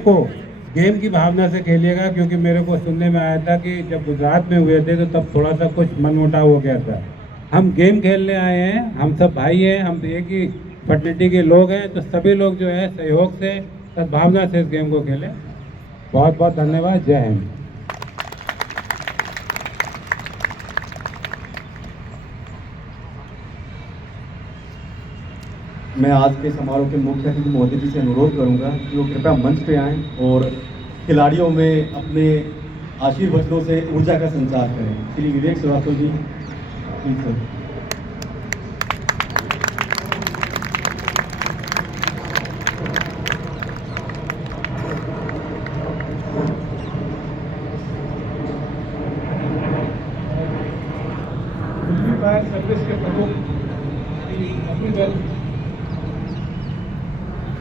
को गेम की भावना से खेलिएगा, क्योंकि मेरे को सुनने में आया था कि जब गुजरात में हुए थे तो तब थोड़ा सा कुछ मनमुटाव हो गया था। हम गेम खेलने आए हैं, हम सब भाई हैं, हम एक ही फर्टिलिटी के लोग हैं, तो सभी लोग जो है सहयोग से सद्भावना से इस गेम को खेलें। बहुत बहुत धन्यवाद। जय हिंद। मैं आज के समारोह के मुख्य अतिथि महोदय जी से अनुरोध करूंगा कि वो कृपया मंच पे आएं और खिलाड़ियों में अपने आशीर्वचनों से ऊर्जा का संचार करें। Shri Vivek Srivastava ji, please sir. Fire service के प्रमुख Shri Abdul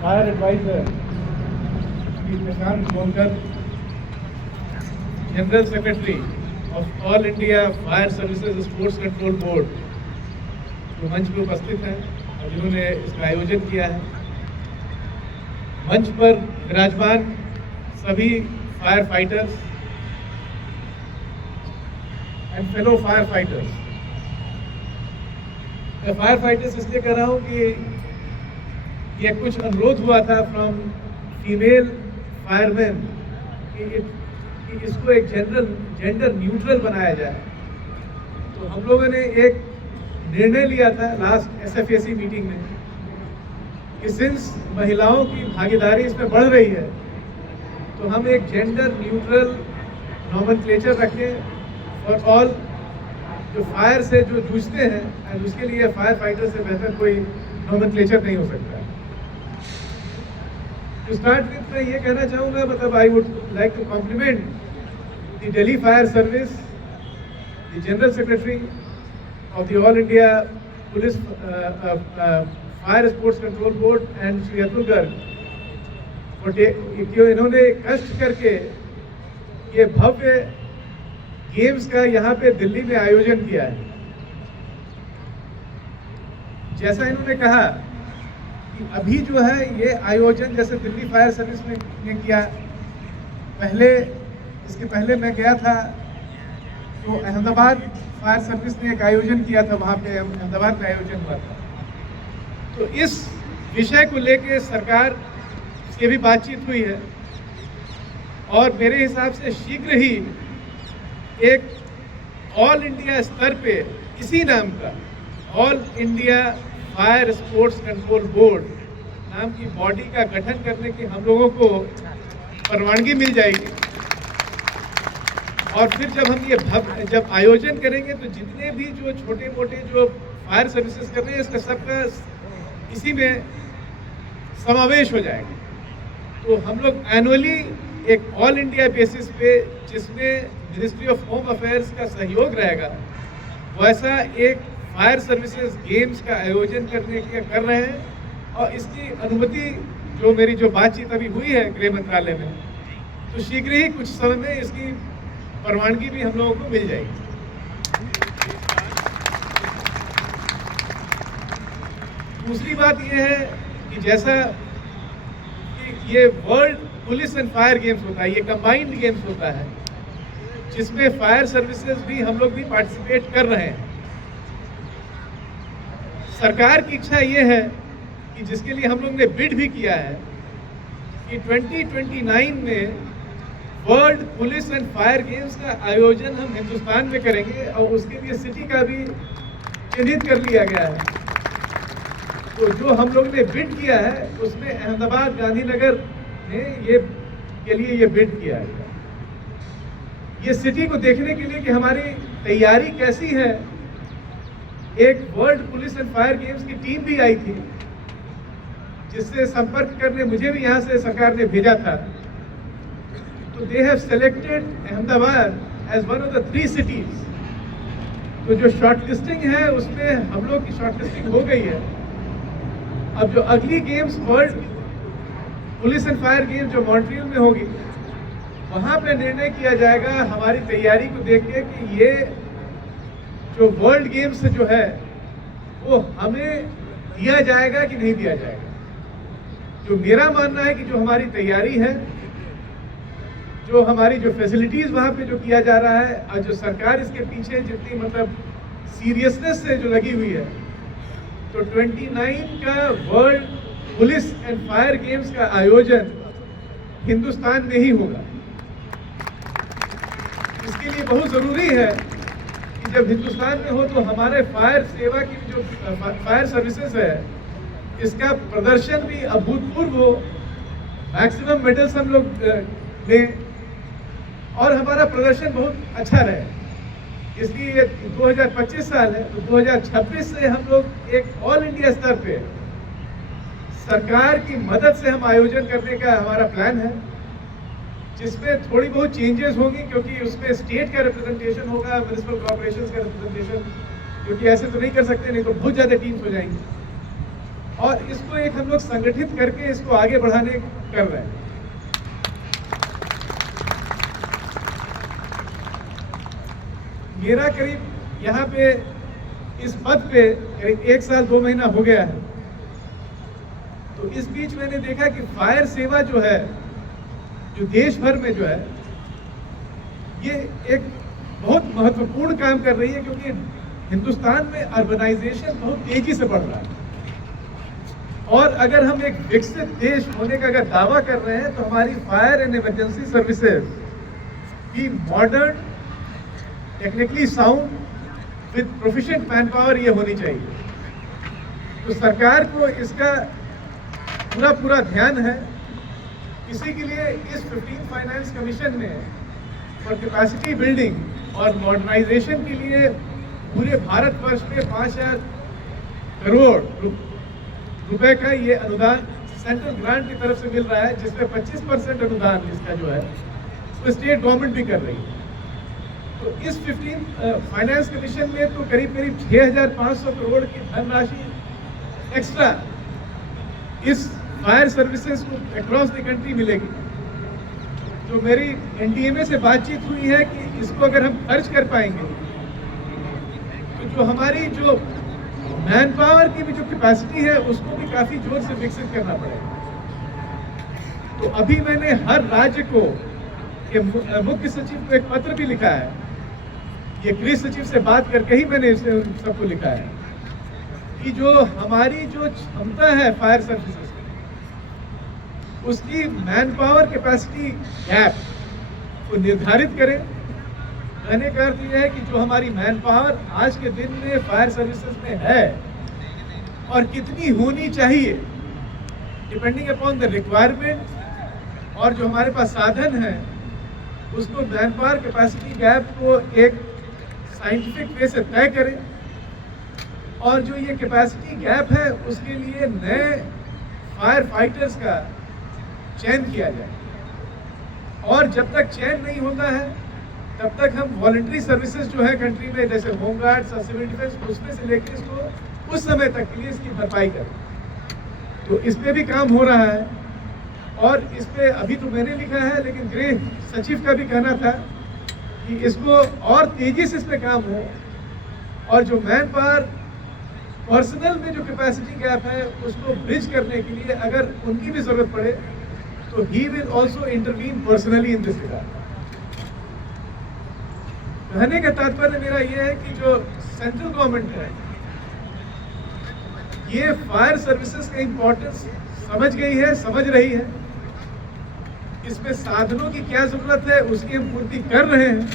fire adviser Shri Prashant Gonkar, general secretary of all India fire services sports control board, जो मंच पर उपस्थित हैं और जिन्होंने इसका आयोजन किया है, मंच पर विराजमान सभी fire fighters and fellow fire fighters. मैं फायर फाइटर्स इसलिए कर रहा हूँ कि ये कुछ अनुरोध हुआ था फ्रॉम फीमेल फायरमैन कि इसको एक जेंडर न्यूट्रल बनाया जाए। तो हम लोगों ने एक निर्णय लिया था लास्ट SFAC मीटिंग में कि सिंस महिलाओं की भागीदारी इसमें बढ़ रही है तो हम एक जेंडर न्यूट्रल नॉमेनक्लेचर रखें और ऑल जो फायर से जो जूझते हैं, एंड उसके लिए फायर फाइटर से बेहतर कोई नॉमेनक्लेचर नहीं हो सकता है। To start with, मैं ये कहना चाहूँगा, मतलब I would like to compliment the Delhi Fire Service, the General Secretary of the All India Police Fire Sports Control Board and Shri Atul Garg for इन्होंने कष्ट करके ये भव्य गेम्स का यहाँ पे दिल्ली में आयोजन किया है। जैसा इन्होंने कहा कि अभी जो है ये आयोजन जैसे दिल्ली फायर सर्विस ने किया, इसके पहले मैं गया था तो अहमदाबाद फायर सर्विस ने एक आयोजन किया था, वहाँ पे अहमदाबाद में आयोजन हुआ था। तो इस विषय को लेके सरकार से भी बातचीत हुई है और मेरे हिसाब से शीघ्र ही एक ऑल इंडिया स्तर पे इसी नाम का all India fire sports control board नाम की बॉडी का गठन करने की हम लोगों को परवानगी मिल जाएगी। और फिर जब हम ये जब आयोजन करेंगे तो जितने भी जो छोटे मोटे जो फायर सर्विसेज कर रहे हैं इसका सबका इसी में समावेश हो जाएगा। तो हम लोग एनुअली एक ऑल इंडिया बेसिस पे, जिसमें मिनिस्ट्री ऑफ होम अफेयर्स का सहयोग रहेगा, वैसा एक फायर सर्विसेज गेम्स का आयोजन कर रहे हैं। और इसकी अनुमति जो बातचीत अभी हुई है गृह मंत्रालय में, तो शीघ्र ही कुछ समय में इसकी परवानगी भी हम लोगों को मिल जाएगी। दूसरी बात यह है कि जैसा कि ये world police and fire games होता है, ये कंबाइंड गेम्स होता है जिसमें फायर सर्विसेज भी हम लोग भी पार्टिसिपेट कर रहे हैं। सरकार की इच्छा ये है कि जिसके लिए हम लोग ने बिड भी किया है कि 2029 में world police and fire games का आयोजन हम हिंदुस्तान में करेंगे और उसके लिए सिटी का भी चिन्हित कर लिया गया है। तो जो हम लोग ने बिड किया है उसमें अहमदाबाद गांधीनगर ने ये बिड किया है। ये सिटी को देखने के लिए कि हमारी तैयारी कैसी है। एक world police and fire games की टीम भी आई थी जिससे संपर्क करने मुझे भी यहाँ से सरकार ने भेजा था। तो they have selected Ahmedabad as one of the 3 cities. तो जो शॉर्टलिस्टिंग है उसमें हम लोग की शॉर्टलिस्टिंग हो गई है। अब जो अगली games world police and fire games जो मॉन्ट्रियल में होगी, वहाँ पे निर्णय किया जाएगा हमारी तैयारी को देख के कि ये जो वर्ल्ड गेम्स जो है वो हमें दिया जाएगा कि नहीं दिया जाएगा। जो मेरा मानना है कि जो हमारी तैयारी है जो हमारी जो फैसिलिटीज़ वहाँ पे जो किया जा रहा है और जो सरकार इसके पीछे जितनी मतलब सीरियसनेस से जो लगी हुई है, तो 29 का world police and fire games का आयोजन हिंदुस्तान में ही होगा। इसके लिए बहुत ज़रूरी है कि जब हिंदुस्तान में हो तो हमारे फायर सेवा की जो फायर सर्विसेज है इसका प्रदर्शन भी अभूतपूर्व हो, मैक्सिमम मेडल्स हम लोग लें और हमारा प्रदर्शन बहुत अच्छा रहे। इसलिए 2025 साल है तो 2026 से हम लोग एक ऑल इंडिया स्तर पे सरकार की मदद से हम आयोजन करने का हमारा प्लान है, जिसमें थोड़ी बहुत चेंजेस होंगी क्योंकि उसमें स्टेट का रिप्रेजेंटेशन होगा, म्युनिसिपल कॉर्पोरेशन का रिप्रेजेंटेशन, क्योंकि ऐसे तो नहीं कर सकते, नहीं तो बहुत ज़्यादा टीम्स हो जाएंगी। और इसको एक हम लोग संगठित करके इसको आगे बढ़ाने कर रहे हैं। मेरा करीब यहाँ पे इस पद पे करीब 1 साल 2 महीना हो गया है, तो इस बीच मैंने देखा कि फायर सेवा जो है, जो देश भर में जो है, ये एक बहुत महत्वपूर्ण काम कर रही है, क्योंकि हिंदुस्तान में अर्बनाइजेशन बहुत तेजी से बढ़ रहा है। और अगर हम एक विकसित देश होने का अगर दावा कर रहे हैं तो हमारी फायर एंड इमरजेंसी सर्विसेज की modern, technically sound with proficient man power ये होनी चाहिए। तो सरकार को इसका पूरा ध्यान है। इसी के लिए इस 15 फाइनेंस कमीशन में फॉर कैपेसिटी बिल्डिंग और मॉडर्नाइजेशन के लिए पूरे भारतवर्ष में 5,000 करोड़ रुपए का ये अनुदान सेंट्रल ग्रांट की तरफ से मिल रहा है, जिसमें 25% अनुदान इसका जो है वो स्टेट गवर्नमेंट भी कर रही है। तो इस 15 फाइनेंस कमीशन में तो करीब 6,500 करोड़ की धनराशि एक्स्ट्रा इस फायर सर्विसेज को अक्रॉस द कंट्री मिलेगी। जो मेरी एनडीएमए से बातचीत हुई है कि इसको अगर हम खर्च कर पाएंगे तो जो हमारी जो मैन पावर की भी जो कैपेसिटी है उसको भी काफ़ी जोर से विकसित करना पड़ेगा। तो अभी मैंने हर राज्य को, ये मुख्य सचिव को एक पत्र भी लिखा है, ये गृह सचिव से बात करके ही मैंने इसे सबको लिखा है कि जो हमारी जो क्षमता है फायर सर्विसेज उसकी मैन पावर कैपेसिटी गैप को निर्धारित करें। कहने का अर्थ यह है कि जो हमारी मैन पावर आज के दिन में फायर सर्विसेज में है और कितनी होनी चाहिए डिपेंडिंग अपॉन द रिक्वायरमेंट, और जो हमारे पास साधन है उसको मैन पावर कैपेसिटी गैप को एक साइंटिफिक वे से तय करें। और जो ये कैपेसिटी गैप है उसके लिए नए फायर फाइटर्स का चयन किया जाए। और जब तक चयन नहीं होता है तब तक हम वॉलंटरी सर्विसेज जो है कंट्री में, जैसे होमगार्ड्स और सिविल डिफेंस, उसमें से लेकर इसको उस समय तक के लिए इसकी भरपाई करें। तो इस पर भी काम हो रहा है। और इस पर अभी तो मैंने लिखा है, लेकिन गृह सचिव का भी कहना था कि इसको और तेजी से इस पर काम हो, और जो मैन पावर पर्सनल में जो कैपेसिटी गैप है उसको ब्रिज करने के लिए अगर उनकी भी जरूरत पड़े तो he will also intervene personally in this regard. कहने का तात्पर्य मेरा यह है कि जो सेंट्रल गवर्नमेंट है ये फायर सर्विसेज का इंपॉर्टेंस समझ गई है, समझ रही है। इसमें साधनों की क्या जरूरत है उसकी हम पूर्ति कर रहे हैं।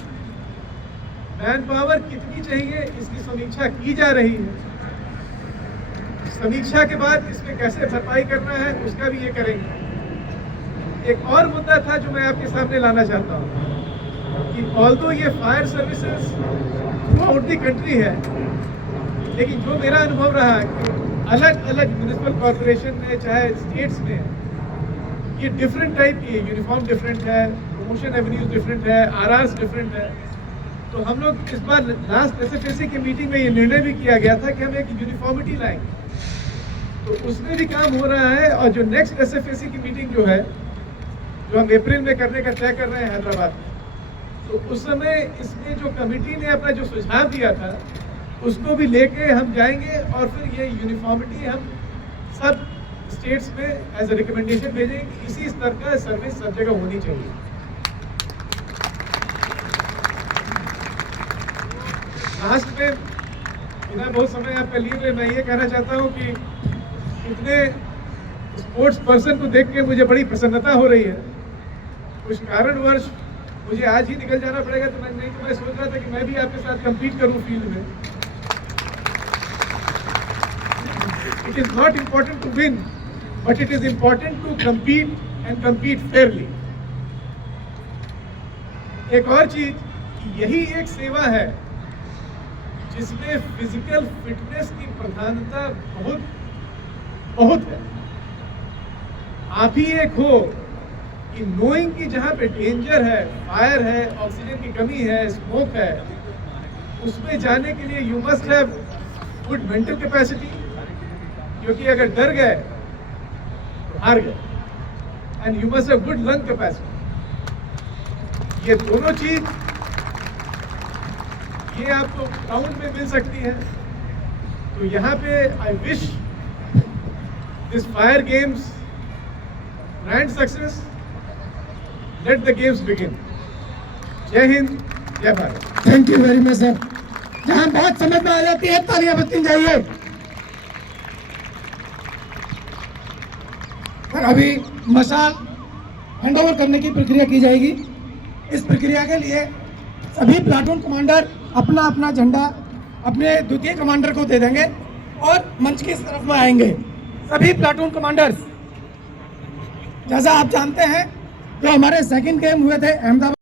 मैन पावर कितनी चाहिए इसकी समीक्षा की जा रही है। समीक्षा के बाद इसमें कैसे भरपाई करना है उसका भी ये करेंगे। एक और मुद्दा था जो मैं आपके सामने लाना चाहता हूँ कि ऑल्दो ये fire services through out the country है, लेकिन जो मेरा अनुभव रहा कि अलग अलग म्यूनिसिपल कॉर्पोरेशन में चाहे स्टेट्स में ये डिफरेंट टाइप की यूनिफॉर्म डिफरेंट है, प्रमोशन एवेन्यूज डिफरेंट है, आरआरस डिफरेंट है। तो हम लोग इस बार लास्ट एसएफएसी की मीटिंग में ये निर्णय भी किया गया था कि हम एक यूनिफॉर्मिटी लाएंगे। तो उसमें भी काम हो रहा है। और जो नेक्स्ट एसएफएसी की मीटिंग जो है, जो हम अप्रैल में करने का तय कर रहे हैं हैदराबाद में, तो उस समय इसमें जो कमेटी ने अपना जो सुझाव दिया था उसको भी लेके हम जाएंगे और फिर ये यूनिफॉर्मिटी हम सब स्टेट्स में एज ए रिकमेंडेशन भेजेंगे कि इसी स्तर का सर्विस सब जगह होनी चाहिए। लास्ट में बिना बहुत समय आपका लिए हुए मैं ये कहना चाहता हूँ कि इतने स्पोर्ट्स पर्सन को देख के मुझे बड़ी प्रसन्नता हो रही है। कुछ कारणवश मुझे आज ही निकल जाना पड़ेगा, तो मैं सोच रहा था कि मैं भी आपके साथ compete करूँ फील्ड में। It is not important to win, but it is important to compete and compete fairly. एक और चीज, यही एक सेवा है जिसमें फिजिकल फिटनेस की प्रधानता बहुत बहुत है। आप ही एक हो कि नोइंग कि जहाँ पे डेंजर है, फायर है, ऑक्सीजन की कमी है, स्मोक है, उसमें जाने के लिए you must have good mental capacity, क्योंकि अगर डर गए तो हार गए, and you must have good lung capacity. ये दोनों चीज ये आपको ग्राउंड में मिल सकती है। तो यहाँ पे I wish this fire games grand success. Let the games begin. जय हिंद, जय Bharat. Thank you very much sir. जहां बात समझ में आ जाती है तालियां बजती जाइए। और अभी मशाल हैंडओवर करने की प्रक्रिया की जाएगी। इस प्रक्रिया के लिए सभी प्लाटून कमांडर अपना अपना झंडा अपने द्वितीय कमांडर को दे देंगे और मंच की इस तरफ में आएंगे। सभी प्लाटून कमांडर्स, जैसा आप जानते हैं जो हमारे सेकंड गेम हुए थे अहमदाबाद